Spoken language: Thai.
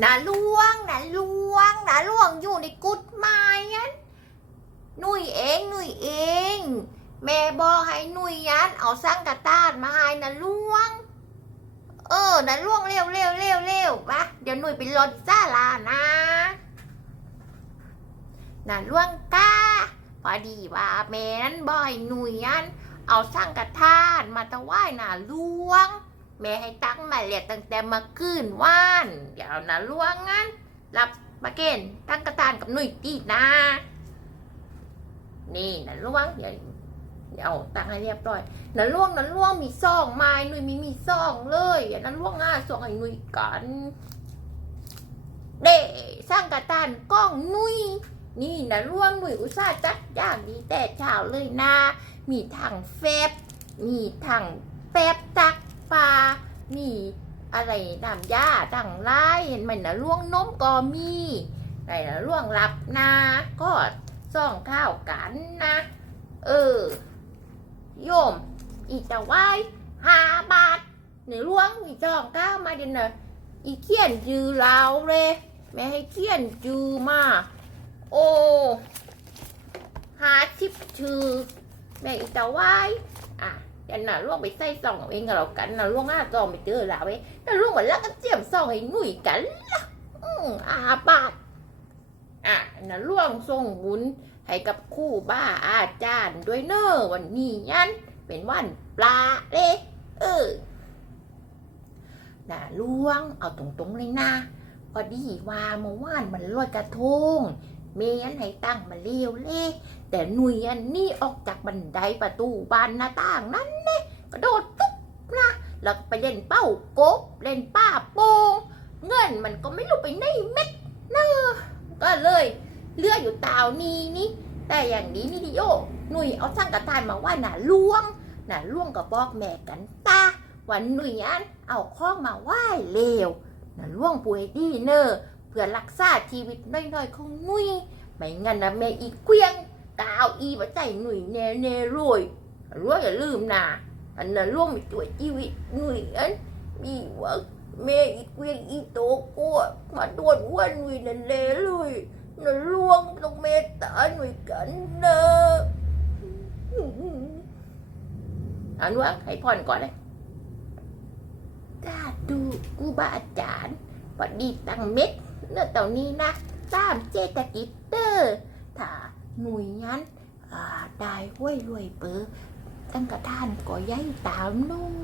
นาล่วงนาล่วงนาล่วงอยู่ในกุดไม้ยันหนุ่ยเองหนุ่ยเอง แม่บอกให้หนุ่ยยันเอาสังกะตานมาให้นาล่วง เออนาล่วงเร็วเร็วเร็วเร็วปะเดี๋ยวหนุ่ยไปรอที่าลานะนาล่วงก้าพอดีว่าแม่นั้นบอยหนุ่ยยันเอาสังกะทานมาถวายนาล่วง แม่ให้ตั้งมาเรียกตั้งแต่มาคืนว่านเดี๋ยวนะล่วงงั้นรับมาเกณฑ์ตั้งกระตานกับหนุ่ยตีนะ นี่นะล่วงเดี๋ยวเดี๋ยวเอาตั้งให้เรียบร้อยนะล่วงนะล่วงมีซองไม้หนุ่ยมีมีซองเลยอย่านะล่วงง่าซองให้หนุ่ยกันเด้สร้างกระตานกล้องหนุ่ยนี่นะล่วงหนุ่ยอุตส่าห์จัดอย่างดีแต่เช้าเลยนะ มีถังแฟบมีถังแฟบตัก ปลามีอะไรน้ำยาดังไล่เห็นไหมนะล่วงนมก็มีไหนนะล่วงหลับนะก็ซ่องข้าวกันนะ เออ โยม อีจะไหว้หาบาทหนึ่ล่วงมีซ่องข้าวมาเดี๋ยนะอีเขียนจือเราเลยแม่ให้เขียนจือมา โอ้หาชิปชื่อแม่อีจะไหว้อะ ยันน่ะล่วงไปใส่ซองเอาเองกับเรากันน่ะล่วงห้าซองไปเจอล้วเว้น่ะล่วงมาแล้วก็เจียมซองให้หนุ่ยกันละอืมอาบาทอะน่ะล่วงส่งบุญให้กับคู่บ้าอาจารย์ด้วยเนอวันนี้ยันเป็นวันปลาเด้เออน่ะล่วงเอาตรงๆเลยนะพอดีว่าเมื่อวานมันลอยกระทง เมยันให้ตั้งมาเลี้ยวเล่แต่หนุยอันนี้ออกจากบันไดประตูบานหน้าต่างนั้นเนี่ยกระโดดตุ๊บนะแล้วไปเล่นเป้ากบเล่นป้าโปงเงินมันก็ไม่รู้ไปไหนเม็ดนะก็เลยเลืออยู่ตาวนี้นี่แต่อย่างนี้นี่ดิโอหนุยเอาสังกทานมาว่าหนาล่วงหนาล่วงกับบอกแม่กันตาวันหนุยอันเอาข้องมาไหว้เลวหนาล่วงป่วยดีเนอ เพื่อรักษาชีวิตน้อยๆของหนุ่ยไม่งั้นนะแม่อีกเกวียงกาวอีว่าใจหนุ่ยแน่แน่รวยรวยอย่าลืมนะอันนั้นร่วมไปตัวชีวิตหนุ่ยอันมีว่าแม่อีกเวียงอีโตกลัวมาโดนว่าหนุ่ยนั่นเลยเลยนั่นล่วงต้องเมตตาหนุ่ยกันนะอันว่าให้พรก่อนเลยถ้าดูกูบาอาจารย์พอดีตั้งเม็ด เนื้อเต่านี้นะตามเจตกิจเตอร์ถ้าหน่วยงั้นได้ห้วยรวยเปือตั้งกระท่านก็ย้ายตามนู่น